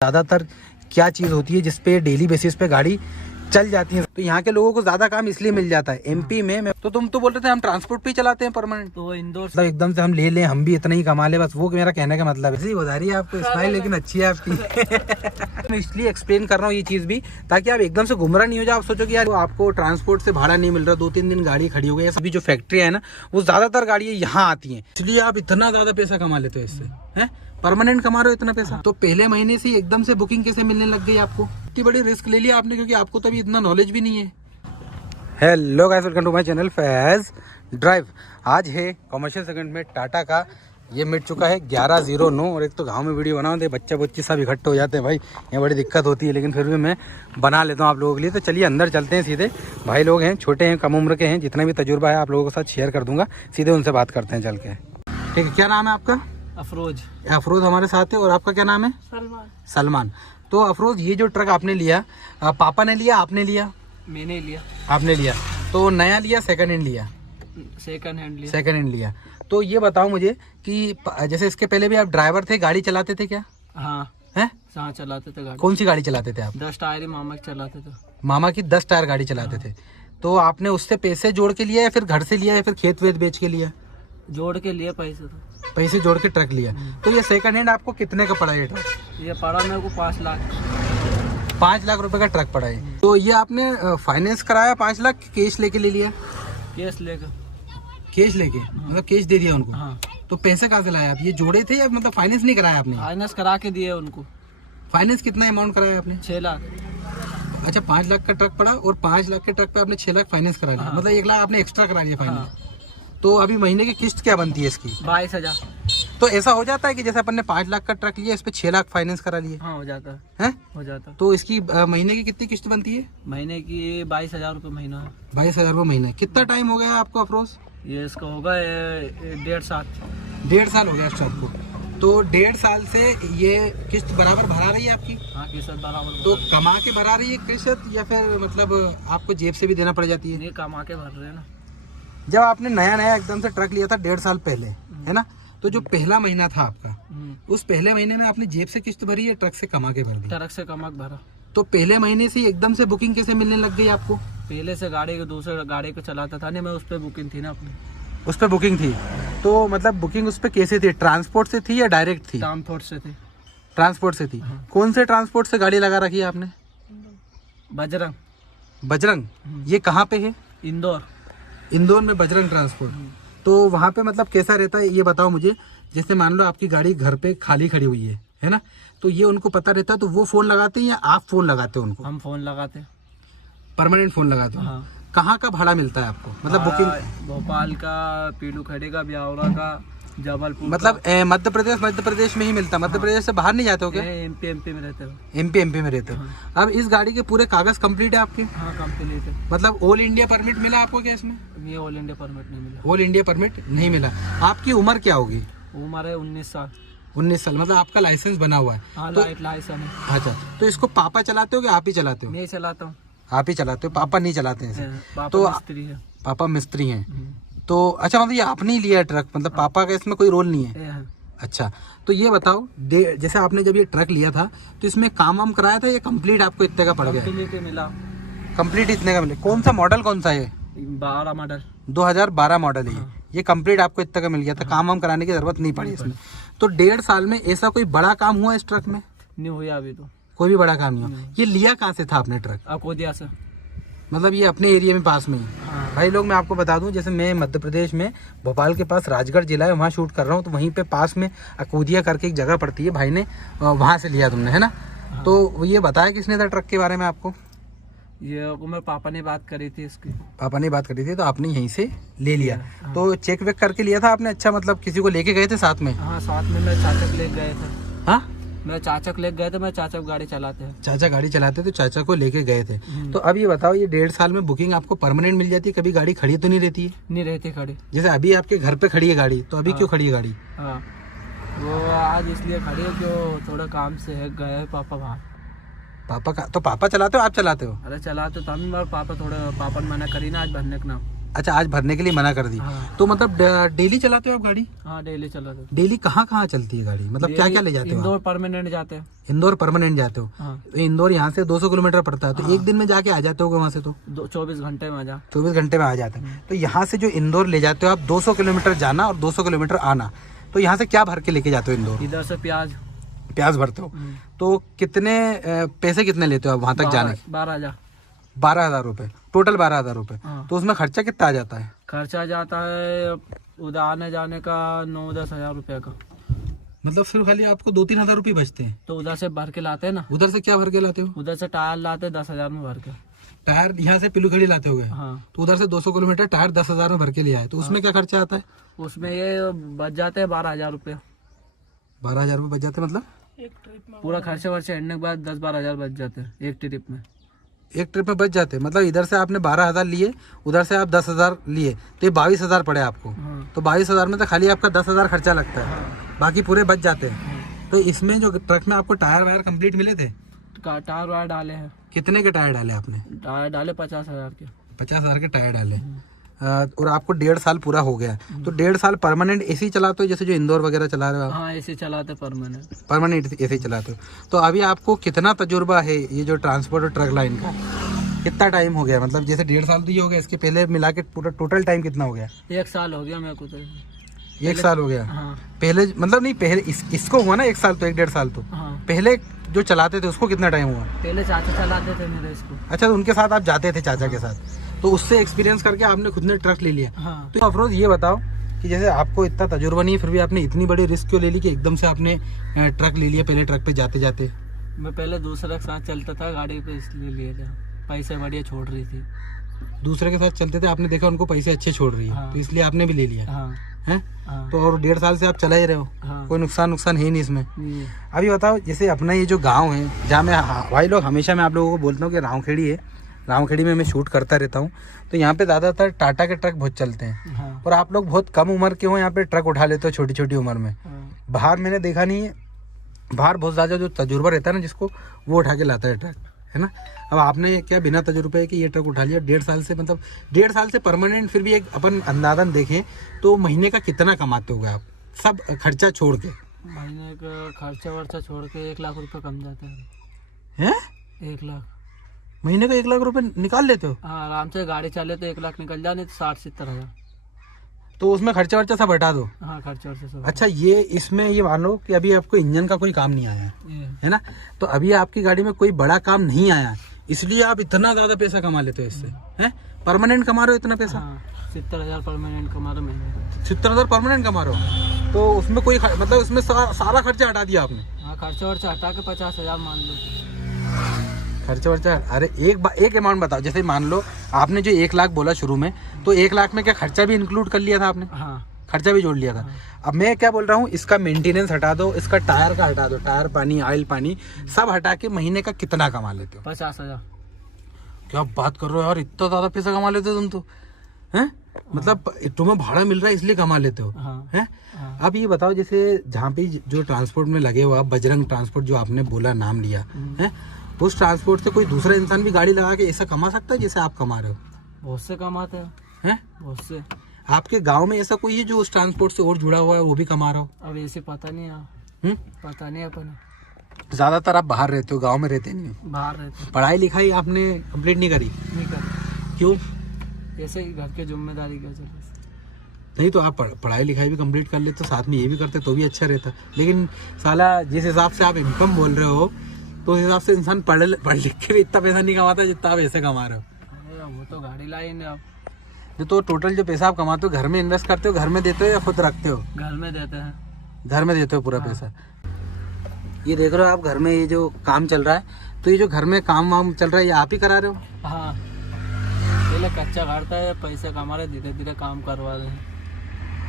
ज़्यादातर क्या चीज़ होती है जिसपे डेली बेसिस पे गाड़ी चल जाती है, तो यहाँ के लोगों को ज़्यादा काम इसलिए मिल जाता है। एमपी में तो तुम तो बोल रहे थे हम ट्रांसपोर्ट पे ही चलाते हैं परमानेंट, तो इंदौर मतलब एकदम से हम ले लें, हम भी इतना ही कमा ले, बस वो मेरा कहने का मतलब है। बता रही है आपको स्माइल लेकिन अच्छी है आपकी। मैं इसलिए एक्सप्लेन कर रहा हूँ ये चीज़ भी, ताकि आप एकदम से गुमराह नहीं हो जाओ। आप सोचो कि यार आपको ट्रांसपोर्ट से भाड़ा नहीं मिल रहा, 2-3 दिन गाड़ी खड़ी हो गई। सभी जो फैक्ट्री है ना, वो ज़्यादातर गाड़ियाँ यहाँ आती हैं, इसलिए आप इतना ज़्यादा पैसा कमा लेते हो इससे, है परमानेंट कमा रहे हो इतना पैसा। तो पहले महीने से एकदम से बुकिंग कैसे मिलने लग गई आपको? इतनी बड़ी रिस्क ले लिया आपने, क्योंकि आपको तो अभी इतना नॉलेज भी नहीं है। Hello guys, welcome to my channel Faiz Drive. आज है कमर्शियल सेगमेंट में टाटा का ये मिट चुका है 1109। और एक तो गांव में वीडियो बनाओ तो बच्चा बच्ची सब इकट्ठे हो जाते हैं भाई, ये बड़ी दिक्कत होती है, लेकिन फिर भी मैं बना लेता हूँ आप लोगों के लिए। तो चलिए अंदर चलते हैं सीधे। भाई लोग हैं, छोटे हैं, कम उम्र के हैं, जितना भी तजुर्बा है आप लोगों के साथ शेयर कर दूंगा, सीधे उनसे बात करते हैं चल के। ठीक है, क्या नाम है आपका? अफरोज। अफरोज हमारे साथ है। और आपका क्या नाम है? सलमान। सलमान। तो अफरोज, ये जो ट्रक आपने लिया, पापा ने लिया आपने लिया? मैंने लिया। आपने लिया। तो नया लिया सेकंड हैंड लिया? सेकंड हैंड लिया। सेकंड हैंड लिया। तो ये बताओ मुझे कि जैसे इसके पहले भी आप ड्राइवर थे, गाड़ी चलाते थे क्या? हाँ हैं? हाँ चलाते थे गाड़ी। कौन सी गाड़ी चलाते थे आप? 10 टायर मामा के चलाते थे। मामा की 10 टायर गाड़ी चलाते थे। तो आपने उससे पैसे जोड़ के लिया या फिर घर से लिया या फिर खेत वेत बेच के लिया? जोड़ के लिए पैसे तो। पैसे जोड़ के ट्रक लिया। तो ये सेकंड हैंड आपको कितने का पड़ा ये ट्रक? ये पड़ा मेरे को 5 लाख। 5 लाख रुपए का ट्रक पड़ा है। तो ये आपने फाइनेंस कराया 5 लाख, कैश लेके ले लिया? केस लेकर। कैश लेके, मतलब कैश दे दिया उनको? हाँ। तो पैसे कहाँ से लाए आप? ये जोड़े थे या मतलब फाइनेंस नहीं कराया आपने? फाइनेंस करा के दिए उनको। फाइनेंस कितना अमाउंट कराया आपने? 6 लाख। अच्छा, 5 लाख का ट्रक पड़ा और 5 लाख के ट्रक पे आपने 6 लाख फाइनेंस करा लिया। हाँ। मतलब 1 लाख आपने एक्स्ट्रा करा लिया फाइनेंस। हाँ। तो अभी महीने की किस्त क्या बनती है इसकी? 22,000। तो ऐसा हो जाता है कि जैसे अपन ने 5 लाख का ट्रक लिया, इस पे 6 लाख फाइनेंस करा लिए? हाँ हो जाता है। हैं? हो जाता है। तो इसकी महीने की कितनी किस्त बनती है? महीने की 22,000 रुपये महीना है। 22,000 रुपये महीना। कितना टाइम हो गया आपको अफरोज? ये इसका होगा 1.5 साल। 1.5 साल हो गया इस ट्रक को। तो 1.5 साल से ये किस्त बराबर भरा रही है आपकी? हाँ किस्त बराबर। तो कमा के भरा रही है किस्त या फिर मतलब आपको जेब से भी देना पड़ जाती है? नहीं, कमा के भर रहे हैं ना। जब आपने नया नया एकदम से ट्रक लिया था 1.5 साल पहले, है ना, तो जो पहला महीना था आपका, उस पहले महीने में आपने जेब से किस्त भरी या ट्रक से कमा के भर दी? ट्रक से कमा के भरा। तो पहले महीने से ही एकदम से बुकिंग कैसे मिलने लग गई आपको? पहले से गाड़ी को दूसरे गाड़ी को चलाता था नहीं, मैं उस पर बुकिंग थी ना अपनी। उस पर बुकिंग थी? तो मतलब बुकिंग उस पर कैसे थी? ट्रांसपोर्ट से थी या डायरेक्ट थी? ट्रांसपोर्ट से थी। ट्रांसपोर्ट से थी। कौन से ट्रांसपोर्ट से गाड़ी लगा रखी है आपने? बजरंग। बजरंग? ये कहाँ पे है? इंदौर। इंदौर में बजरंग ट्रांसपोर्ट। तो वहाँ पे मतलब कैसा रहता है ये बताओ मुझे। जैसे मान लो आपकी गाड़ी घर पे खाली खड़ी हुई है ना, तो ये उनको पता रहता है, तो वो फोन लगाते हैं या आप फोन लगाते हो उनको? हम फोन लगाते। परमानेंट फोन लगाते हो? हाँ। कहाँ का भाड़ा मिलता है आपको, मतलब बुकिंग? भोपाल का, पीलू खड़े का, ब्यावरा का, जबलपुर। मतलब मध्य प्रदेश में ही मिलता है? मध्य प्रदेश से बाहर नहीं जाते हो क्या? एमपी में रहते हो। एमपी में रहते हो। अब इस गाड़ी के पूरे कागज कंप्लीट है आपके? हाँ कंप्लीट है। मतलब ऑल इंडिया परमिट मिला आपको क्या इसमें? ये ऑल इंडिया परमिट नहीं मिला। ऑल इंडिया परमिट नहीं मिला। आपकी उम्र क्या होगी? उम्र है 19 साल। 19 साल। मतलब आपका लाइसेंस बना हुआ है? हाँ तो लाइसेंस है। अच्छा, तो इसको पापा चलाते हो कि आप ही चलाते हो? मैं चलाता हूँ। आप ही चलाते हो, पापा नहीं चलाते हैं इसे? पापा तो मिस्त्री है। पापा मिस्त्री हैं। तो अच्छा, मतलब ये आपने ही लिया है ट्रक, मतलब पापा का इसमें कोई रोल नहीं है? अच्छा, तो ये बताओ, जैसे आपने जब ये ट्रक लिया था तो इसमें काम वाम कराया था या कंप्लीट आपको इतने का पड़ गया? कंप्लीट मिला। कंप्लीट इतने का मिला। कौन सा मॉडल कौन सा है? 12 मॉडल। 2012 मॉडल है ये कंप्लीट आपको इतने का मिल गया था। काम वाम कराने की जरूरत नहीं पड़ी इसमें। तो 1.5 साल में ऐसा कोई बड़ा काम हुआ इस ट्रक में? नहीं हुआ अभी तो। कोई भी बड़ा काम नहीं हुआ। ये लिया कहाँ से था आपने ट्रक? अकोदिया से। मतलब ये अपने एरिया में पास में ही? हाँ। भाई लोग मैं आपको बता दूं, जैसे मैं मध्य प्रदेश में भोपाल के पास राजगढ़ जिला है, वहाँ शूट कर रहा हूँ, तो वहीं पे पास में अकोदिया करके एक जगह पड़ती है। भाई ने वहाँ से लिया तुमने, है ना? हाँ। तो ये बताया किसने था ट्रक के बारे में आपको? ये मेरे पापा ने बात करी थी इसकी। पापा ने बात करी थी, तो आपने यहीं से ले लिया? हाँ। तो चेक वेक करके लिया था आपने? अच्छा, मतलब किसी को लेके गए थे साथ में? हाँ साथ में मेरे चाचा को ले गए थे। हाँ, मेरे चाचा को ले गए थे। मेरे चाचा गाड़ी चलाते हैं। चाचा गाड़ी चलाते तो चाचा को लेके गए थे। तो अब ये बताओ, ये 1.5 साल में बुकिंग आपको परमानेंट मिल जाती है? कभी गाड़ी खड़ी तो नहीं रहती है? नहीं रहती खड़ी। जैसे अभी आपके घर पे खड़ी है गाड़ी, तो अभी क्यों खड़ी है गाड़ी? हाँ वो आज इसलिए खड़ी है क्यों, थोड़ा काम से है, गए पापा बाहर। पापा का तो पापा चलाते हो आप चलाते हो? अरे चलाते तो हम, पापा थोड़ा, पापा ने मना करी ना आज भरने का नाम। अच्छा, आज भरने के लिए मना कर दी। हाँ। तो मतलब डेली चलाते हो आप गाड़ी? हाँ डेली चलाते। डेली कहाँ कहाँ चलती है गाड़ी, मतलब क्या क्या ले जाते हो? इंदौर परमानेंट जाते हैं। इंदौर परमानेंट जाते हो? हाँ। तो इंदौर यहाँ से 200 किलोमीटर पड़ता है, तो हाँ। एक दिन में जाके आ जाते हो वहाँ से? तो 24 घंटे में जा 24 घंटे में आ जाते हैं। तो यहाँ से जो इंदौर ले जाते हो आप 200 किलोमीटर जाना और 200 किलोमीटर आना, तो यहाँ से क्या भर के लेके जाते हो इंदौर? इधर से प्याज भरते हो। तो कितने पैसे कितने लेते हो आप वहाँ तक जाने? 12,000 रुपये टोटल, 12,000 रुपये। हाँ। तो उसमें खर्चा कितना आ जाता है? खर्चा जाता है उधर आने जाने का 9-10 हज़ार रुपये का। मतलब सिर्फ खाली आपको 2-3 हज़ार रुपये बचते हैं? तो उधर से भर के लाते हैं ना। उधर से क्या भर के लाते हो? उधर से टायर लाते 10,000 में भर के। टायर यहाँ से पिलू खड़ी लाते हो गए? हाँ। तो उधर से 200 किलोमीटर टायर 10,000 में भर के ले आए, तो उसमें क्या खर्चा आता है? उसमें ये बच जाते हैं 12,000 रुपये। 12,000 रुपये बच जाते हैं, मतलब एक ट्रिप में पूरा खर्चे वर्चे एंडने के बाद 10-12 हज़ार बच जाते हैं एक ट्रिप में। एक ट्रिप में बच जाते हैं, मतलब इधर से आपने 12,000 लिए, उधर से आप 10,000 लिए, तो ये 22,000 पड़े आपको। हाँ। तो 22,000 में तो खाली आपका 10,000 खर्चा लगता है। हाँ। बाकी पूरे बच जाते हैं। तो इसमें जो ट्रक में आपको टायर वायर कंप्लीट मिले थे? टायर वायर डाले हैं। कितने के टायर डाले आपने? टायर डाले 50,000 के। 50,000 के टायर डाले। और आपको 1.5 साल पूरा हो गया, तो 1.5 साल परमानेंट एसी चलाते हो, जैसे जो इंदौर वगैरह चला रहे हो आप? हाँ एसी चलाते परमानेंट एसी चलाते हो। तो अभी आपको कितना तजुर्बा है ये जो ट्रांसपोर्ट और ट्रक लाइन का? कितना टाइम हो गया, मतलब जैसे 1.5 साल तो ये हो गया, इसके पहले मिला के पूरा टोटल टाइम कितना हो गया? 1 साल हो गया मेरे को तो। 1 साल हो गया? हाँ। पहले मतलब नहीं, पहले इसको हुआ ना 1 साल, तो 1.5 साल तो हाँ। पहले जो चलाते थे उसको कितना टाइम हुआ? पहले चाचा चलाते थे मेरे इसको। अच्छा, तो उनके साथ आप जाते थे चाचा के साथ, तो उससे एक्सपीरियंस करके आपने खुद ने ट्रक ले लिया। हाँ। तो अफरोज ये बताओ कि जैसे आपको इतना तजुर्बा नहीं है, फिर भी आपने इतनी बड़ी रिस्क क्यों ले ली कि एकदम से आपने ट्रक ले लिया पहले ट्रक पे जाते जाते? मैं पहले दूसरे के साथ चलता था गाड़ी पे, इसलिए लिए था। पैसे बढ़िया छोड़ रही थी। दूसरे के साथ चलते थे, आपने देखा उनको पैसे अच्छे छोड़ रही है। हाँ। तो इसलिए आपने भी ले लिया हाँ। है? हाँ। तो और 1.5 साल से आप चला ही रहे हो। हाँ। कोई नुकसान है नहीं इसमें? नहीं। अभी बताओ, जैसे अपना ये जो गांव है जहाँ मैं भाई लोग हमेशा मैं आप लोगों को बोलता हूँ कि रावखेड़ी है, रावखेड़ी में मैं शूट करता रहता हूँ, तो यहाँ पे ज़्यादातर टाटा के ट्रक बहुत चलते हैं। हाँ। और आप लोग बहुत कम उम्र के हो यहाँ पे ट्रक उठा लेते हो छोटी छोटी उम्र में। हाँ। बाहर मैंने देखा नहीं है, बाहर बहुत ज़्यादा जो तजुर्बा रहता है ना जिसको, वो उठा के लाता है ट्रक, है ना? अब आपने क्या बिना तजुर्बे के ये ट्रक उठा लिया 1.5 साल से, मतलब 1.5 साल से परमानेंट, फिर भी एक अपन अंदाजन देखें तो महीने का कितना कमाते होगे आप, सब खर्चा छोड़ के? महीने का खर्चा वर्चा छोड़ के 1 लाख रुपये कम जाता हैं? 1 लाख महीने का 1 लाख रुपए निकाल लेते हो? हाँ आराम से गाड़ी चले तो 1 लाख निकल जाने, तो 60-70 हज़ार। तो उसमें खर्चा वर्चा सब हटा दो? हाँ खर्चा वर्चा सब। अच्छा, ये इसमें ये मान लो कि अभी आपको इंजन का कोई काम नहीं आया है ना, तो अभी आपकी गाड़ी में कोई बड़ा काम नहीं आया, इसलिए आप इतना ज्यादा पैसा कमा लेते हो इससे, हैं? परमानेंट कमा रहे हो इतना पैसा? हाँ 70,000 परमानेंट कमा रहे महीने का। 70,000 परमानेंट कमा रहे हो, तो उसमें कोई मतलब उसमें सारा खर्चा हटा दिया आपने? हाँ खर्चा वर्चा हटा के 50,000 मान लो। खर्चा वर्चा, अरे एक अमाउंट बताओ, जैसे मान लो आपने जो 1 लाख बोला शुरू में, तो 1 लाख में क्या खर्चा भी इंक्लूड कर लिया था आपने? हाँ खर्चा भी जोड़ लिया था। अब मैं क्या बोल रहा हूँ, इसका मेंटेनेंस हटा दो, इसका टायर का हटा दो, टायर पानी ऑयल पानी सब हटा के महीने का कितना कमा लेते हो? 50,000। क्या बात कर रहे हो यार, इतना ज्यादा पैसा कमा लेते हो तुम तो, हैं? मतलब तुम्हें भाड़ा मिल रहा है इसलिए कमा लेते हो, हाँ। हैं? हाँ। अब ये बताओ, जैसे जहाँ पे जो ट्रांसपोर्ट में लगे हो आप, बजरंग ट्रांसपोर्ट जो आपने बोला नाम लिया है, उस ट्रांसपोर्ट से कोई दूसरा इंसान भी गाड़ी लगा के ऐसा कमा सकता है जैसे आप कमा रहे हो? बहुत से कमाते हैं, बहुत से। आपके गांव में ऐसा कोई है जो उस ट्रांसपोर्ट से और जुड़ा हुआ है, वो भी कमा रहा हो? अब ऐसे पता नहीं है, पता नहीं अपन। ज्यादातर आप बाहर रहते हो, गांव में रहते नहीं हो? बाहर रहते हैं। पढ़ाई लिखाई आपने कंप्लीट नहीं करी? नहीं कर। क्यों? ऐसे ही घर की जिम्मेदारी की वजह से। नहीं तो आप पढ़ाई लिखाई भी कंप्लीट कर लेते, साथ में ये भी करते तो भी अच्छा रहता, लेकिन साला जिस हिसाब से आप इनकम बोल रहे हो, तो उस हिसाब से इंसान पढ़ लिख के भी इतना पैसा नहीं कमाता जितना आप ऐसे कमा रहे हो। वो तो गाड़ी लाई नहीं आप। तो टोटल जो पैसा आप कमाते हो घर में इन्वेस्ट करते हो, घर में देते हो या खुद रखते हो? घर में देते हैं। घर में देते हो पूरा पैसा? ये देख रहे हो आप, घर में ये जो काम चल रहा है, तो ये जो घर में काम वाम चल रहा है ये आप ही करा रहे हो? हाँ पहले कच्चा गाड़ता है, पैसे कमा रहे, धीरे धीरे काम करवा रहे हैं।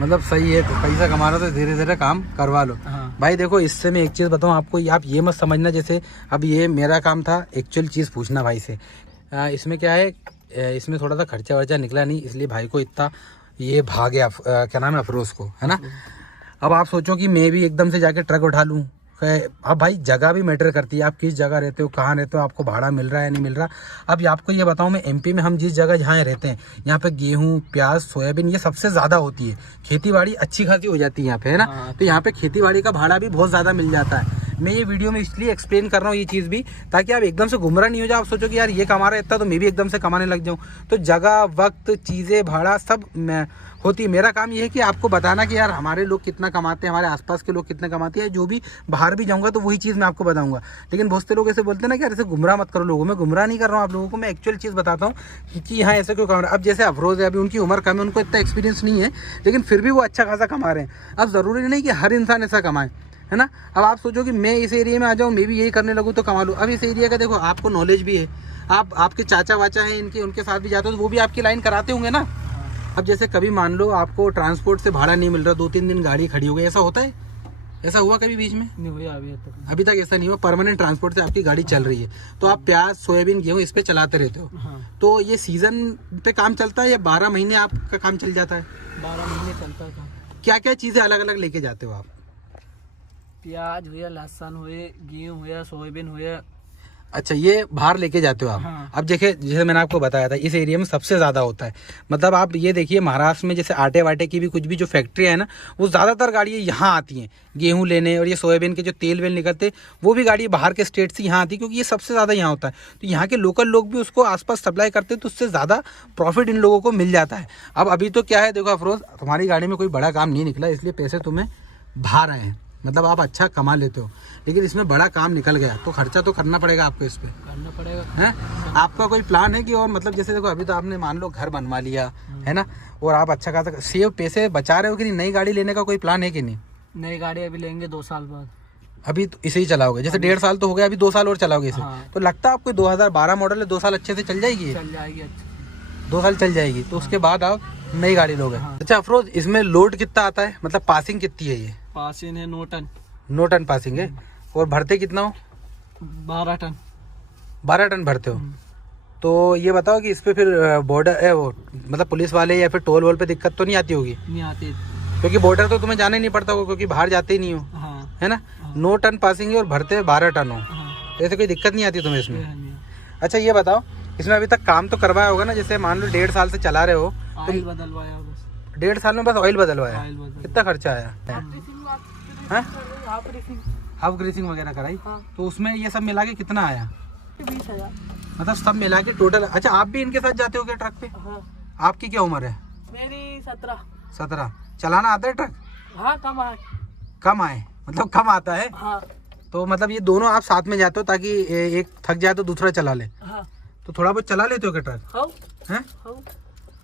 मतलब सही है, तो पैसा कमा रहा तो धीरे धीरे काम करवा लो। हाँ। भाई देखो, इससे मैं एक चीज़ बताऊँ आपको, आप ये मत समझना जैसे अब ये मेरा काम था एक्चुअल चीज़ पूछना भाई से। इसमें क्या है, इसमें थोड़ा सा खर्चा वर्चा निकला नहीं, इसलिए भाई को इतना ये भाग गया, क्या नाम है, अफरोज को, है ना? अब आप सोचो कि मैं भी एकदम से जाके ट्रक उठा लूँ, अब भाई जगह भी मैटर करती है, आप किस जगह रहते हो, कहाँ रहते हो, आपको भाड़ा मिल रहा है नहीं मिल रहा। अब आपको ये बताऊं, मैं एमपी में हम जिस जगह जहाँ रहते हैं यहाँ पे गेहूँ, प्याज, सोयाबीन ये सबसे ज़्यादा होती है। खेती बाड़ी अच्छी खासी हो जाती है यहाँ पे, है ना। तो यहाँ पे खेती बाड़ी का भाड़ा भी बहुत ज़्यादा मिल जाता है। मैं ये वीडियो में इसलिए एक्सप्लेन कर रहा हूँ ये चीज़ भी, ताकि आप एकदम से गुमराह नहीं हो जाओ। आप सोचो कि यार ये कमा रहा है इतना तो मैं भी एकदम से कमाने लग जाऊँ। तो जगह, वक्त, चीज़ें, भाड़ा सब होती है। मेरा काम ये है कि आपको बताना कि यार हमारे लोग कितना कमाते हैं, हमारे आसपास के लोग कितना कमाते हैं। जो भी बाहर भी जाऊँगा तो वही चीज़ मैं आपको बताऊँगा। लेकिन बहुत से लोग ऐसे बोलते हैं ना कि यार ऐसे गुमराह मत करो लोगों में। गुमराह नहीं कर रहा हूँ आप लोगों को, मैं एक्चुअल चीज़ बताता हूँ कि यहाँ ऐसे क्यों कमा रहा है। अब जैसे अफरोज़ है, अभी उनकी उम्र कम है, उनको इतना एक्सपीरियंस नहीं है, लेकिन फिर भी वो अच्छा खासा कमा रहे हैं। अब ज़रूरी नहीं कि हर इंसान ऐसा कमाए, है ना। अब आप सोचो कि मैं इस एरिया में आ जाऊँ, मैं भी यही करने लगूँ तो कमा लूँ। अब इस एरिया का देखो, आपको नॉलेज भी है, आप आपके चाचा वाचा हैं इनके, उनके साथ भी जाते हो तो वो भी आपकी लाइन कराते होंगे ना। अब जैसे कभी मान लो आपको ट्रांसपोर्ट से भाड़ा नहीं मिल रहा, 2-3 दिन गाड़ी खड़ी हो गई, ऐसा होता है? ऐसा हुआ कभी बीच में? नहीं हुआ अभी तक ऐसा नहीं हुआ। परमानेंट ट्रांसपोर्ट से आपकी गाड़ी चल रही है, तो आप प्याज, सोयाबीन, गेहूँ इस पे चलाते रहते हो। तो ये सीजन पे काम चलता है या 12 महीने आपका काम चल जाता है? 12 महीने चलता था। क्या क्या चीज़ें अलग अलग लेके जाते हो आप? प्याज हुआ, लहसुन हुए, गेहूँ हुआ, सोयाबीन हुआ। अच्छा, ये बाहर लेके जाते हो आप। हाँ। अब देखिए, जैसे मैंने आपको बताया था, इस एरिया में सबसे ज़्यादा होता है। मतलब आप ये देखिए, महाराष्ट्र में जैसे आटे वाटे की भी कुछ भी जो फैक्ट्रियाँ है ना, वो ज़्यादातर गाड़ियाँ यहाँ आती हैं गेहूँ लेने। और ये सोयाबीन के जो तेल वेल निकलते, वो भी गाड़ी बाहर के स्टेट से यहाँ आती है, क्योंकि ये सबसे ज़्यादा यहाँ होता है। तो यहाँ के लोकल लोग भी उसको आसपास सप्लाई करते हैं, तो उससे ज़्यादा प्रॉफिट इन लोगों को मिल जाता है। अब अभी तो क्या है, देखो अफरोज़, तुम्हारी गाड़ी में कोई बड़ा काम नहीं निकला, इसलिए पैसे तुम्हें बाहर आए हैं। मतलब आप अच्छा कमा लेते हो, लेकिन इसमें बड़ा काम निकल गया तो खर्चा तो करना पड़ेगा आपको, इस पे करना पड़ेगा। है आपका कोई प्लान है कि, और मतलब जैसे देखो अभी तो आपने मान लो घर बनवा लिया है ना, और आप अच्छा खासा सेव पैसे बचा रहे हो कि नहीं? नई गाड़ी लेने का कोई प्लान है कि नहीं? नई गाड़ी अभी लेंगे 2 साल बाद। अभी तो इसे ही चलाओगे, जैसे 1.5 साल तो हो गया, अभी 2 साल और चलाओगे इसे। तो लगता है आपको 2012 मॉडल है, 2 साल अच्छे से चल जाएगी? चल जाएगी अच्छे से। 2 साल चल जाएगी, तो उसके बाद आप नई गाड़ी लोगे। अच्छा अफरोज, इसमें लोड कितना आता है, मतलब पासिंग कितनी है? ये पासिंग है 9 टन पासिंग है। और भरते कितना हो? 12 टन। 12 टन भरते हो। तो ये बताओ कि इस पे फिर बॉर्डर है वो, मतलब पुलिस वाले या फिर टोल वोल पे दिक्कत तो नहीं आती होगी? नहीं आती, क्योंकि बॉर्डर तो तुम्हें जाना ही नहीं पड़ता होगा, क्योंकि बाहर जाते ही नहीं हो, है ना। 9 टन पासिंग है और भरते 12 टन हो, तो ऐसे कोई दिक्कत नहीं आती तुम्हें इसमें? अच्छा ये बताओ, इसमें अभी तक काम तो करवाया होगा ना? जैसे मान लो 1.5 साल से चला रहे हो, ऑयल बदलवाया बस। 1.5 साल में बस ऑयल बदलवाया? कितना खर्चा आया? हाफ ग्रीसिंग वगैरह कराई? तो उसमें ये सब मिला के कितना आया? 20,000। मतलब सब मिला के टोटल। अच्छा, आप भी इनके साथ जाते हो क्या ट्रक पे? आपकी क्या उम्र है? मेरी 17। 17। चलाना आता है ट्रक? हाँ, कम आए। कम आए मतलब कम आता है? हाँ। तो मतलब ये दोनों आप साथ में जाते हो, ताकि एक थक जाए तो दूसरा चला ले? हाँ। तो थोड़ा बहुत चला लेते हो क्या ट्रक? हैं?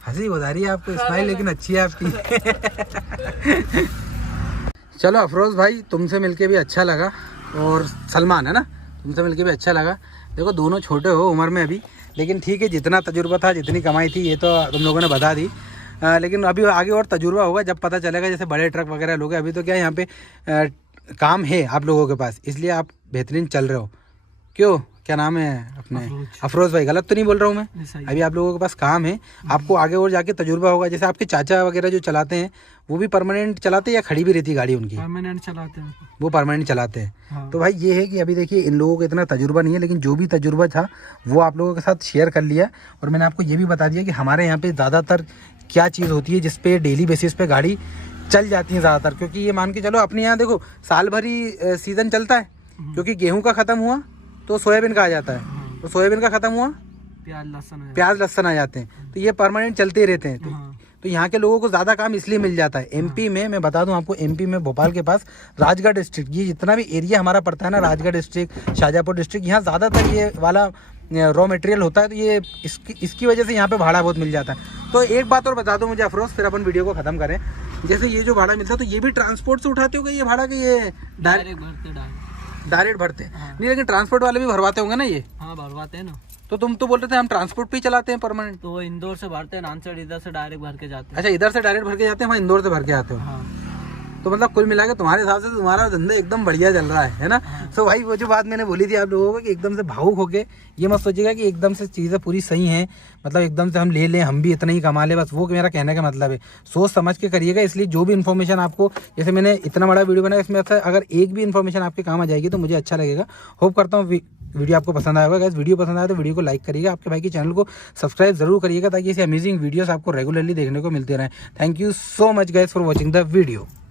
हंसी बता रही है आपको, स्माइल लेकिन अच्छी है आपकी। चलो अफरोज भाई, तुमसे मिलके भी अच्छा लगा, और सलमान है ना, तुमसे मिलके भी अच्छा लगा। देखो दोनों छोटे हो उम्र में अभी, लेकिन ठीक है, जितना तजुर्बा था, जितनी कमाई थी, ये तो तुम लोगों ने बता दी। लेकिन अभी आगे और तजुर्बा होगा, जब पता चलेगा जैसे बड़े ट्रक वगैरह लोग। अभी तो क्या है, यहाँ पे काम है आप लोगों के पास, इसलिए आप बेहतरीन चल रहे हो। क्यों, क्या नाम है अपने? अफरोज भाई। गलत तो नहीं बोल रहा हूँ मैं? अभी आप लोगों के पास काम है, आपको आगे और जाके तजुर्बा होगा। जैसे आपके चाचा वगैरह जो चलाते हैं, वो भी परमानेंट चलाते हैं या खड़ी भी रहती है गाड़ी उनकी? परमानेंट चलाते हैं। वो परमानेंट चलाते हैं। हाँ। तो भाई ये है कि अभी देखिए, इन लोगों को इतना तजुर्बा नहीं है, लेकिन जो भी तजुर्बा था वो आप लोगों के साथ शेयर कर लिया। और मैंने आपको ये भी बता दिया कि हमारे यहाँ पे ज़्यादातर क्या चीज़ होती है जिसपे डेली बेसिस पे गाड़ी चल जाती है ज़्यादातर। क्योंकि ये मान के चलो, अपने यहाँ देखो साल भर ही सीज़न चलता है, क्योंकि गेहूँ का ख़त्म हुआ तो सोयाबीन का आ जाता है, तो सोयाबीन का ख़त्म हुआ प्याज लहसुन आ जाते हैं। तो ये परमानेंट चलते ही रहते हैं। तो यहाँ के लोगों को ज़्यादा काम इसलिए मिल जाता है। एमपी में मैं बता दूं आपको, एमपी में भोपाल के पास राजगढ़ डिस्ट्रिक्ट, ये जितना भी एरिया हमारा पड़ता है ना, राजगढ़ डिस्ट्रिक्ट, शाजापुर डिस्ट्रिक्ट, यहाँ ज़्यादातर ये वाला रॉ मटेरियल होता है। तो ये इसकी वजह से यहाँ पे भाड़ा बहुत मिल जाता है। तो एक बात और बता दो मुझे अफरोज, फिर अपन वीडियो को ख़त्म करें। जैसे ये जो भाड़ा मिलता है, तो ये भी ट्रांसपोर्ट से उठाते हो ये भाड़ा, कि ये डायरेक्ट भरते हैं? नहीं, लेकिन ट्रांसपोर्ट वाले भी भरवाते होंगे ना ये? हाँ, भरवाते हैं ना। तो तुम तो बोल रहे थे हम ट्रांसपोर्ट पे ही चलाते हैं परमानेंट। तो वो इंदौर से भरते हैं, नानसर इधर से डायरेक्ट भर के जाते हैं। अच्छा, इधर से डायरेक्ट भर के जाते हैं, वहाँ इंदौर से भर के आते हो? हाँ। तो मतलब कुल मिला के तुम्हारे हिसाब से तुम्हारा धंधा एकदम बढ़िया चल रहा है ना। तो भाई वो जो बात मैंने बोली थी आप लोगों को कि एकदम से भावुक होके ये मत सोचिएगा कि एकदम से चीज़ें पूरी सही हैं, मतलब एकदम से हम ले लें हम भी इतना ही कमा ले, बस वो मेरा कहने का मतलब है। सोच समझ के करिएगा। इसलिए जो भी इन्फॉर्मेशन आपको, जैसे मैंने इतना बड़ा वीडियो बनाया, इसमें से अगर एक भी इन्फॉर्मेशन आपके काम आ जाएगी तो मुझे अच्छा लगेगा। होप करता हूँ वीडियो आपको पसंद आएगा। गाइस वीडियो पसंद आया तो वीडियो को लाइक करिएगा, आपके भाई के चैनल को सब्सक्राइब जरूर करिएगा ताकि ऐसी अमेजिंग वीडियोस आपको रेगुलरली देखने को मिलते रहें। Thank you so much guys for watching the video.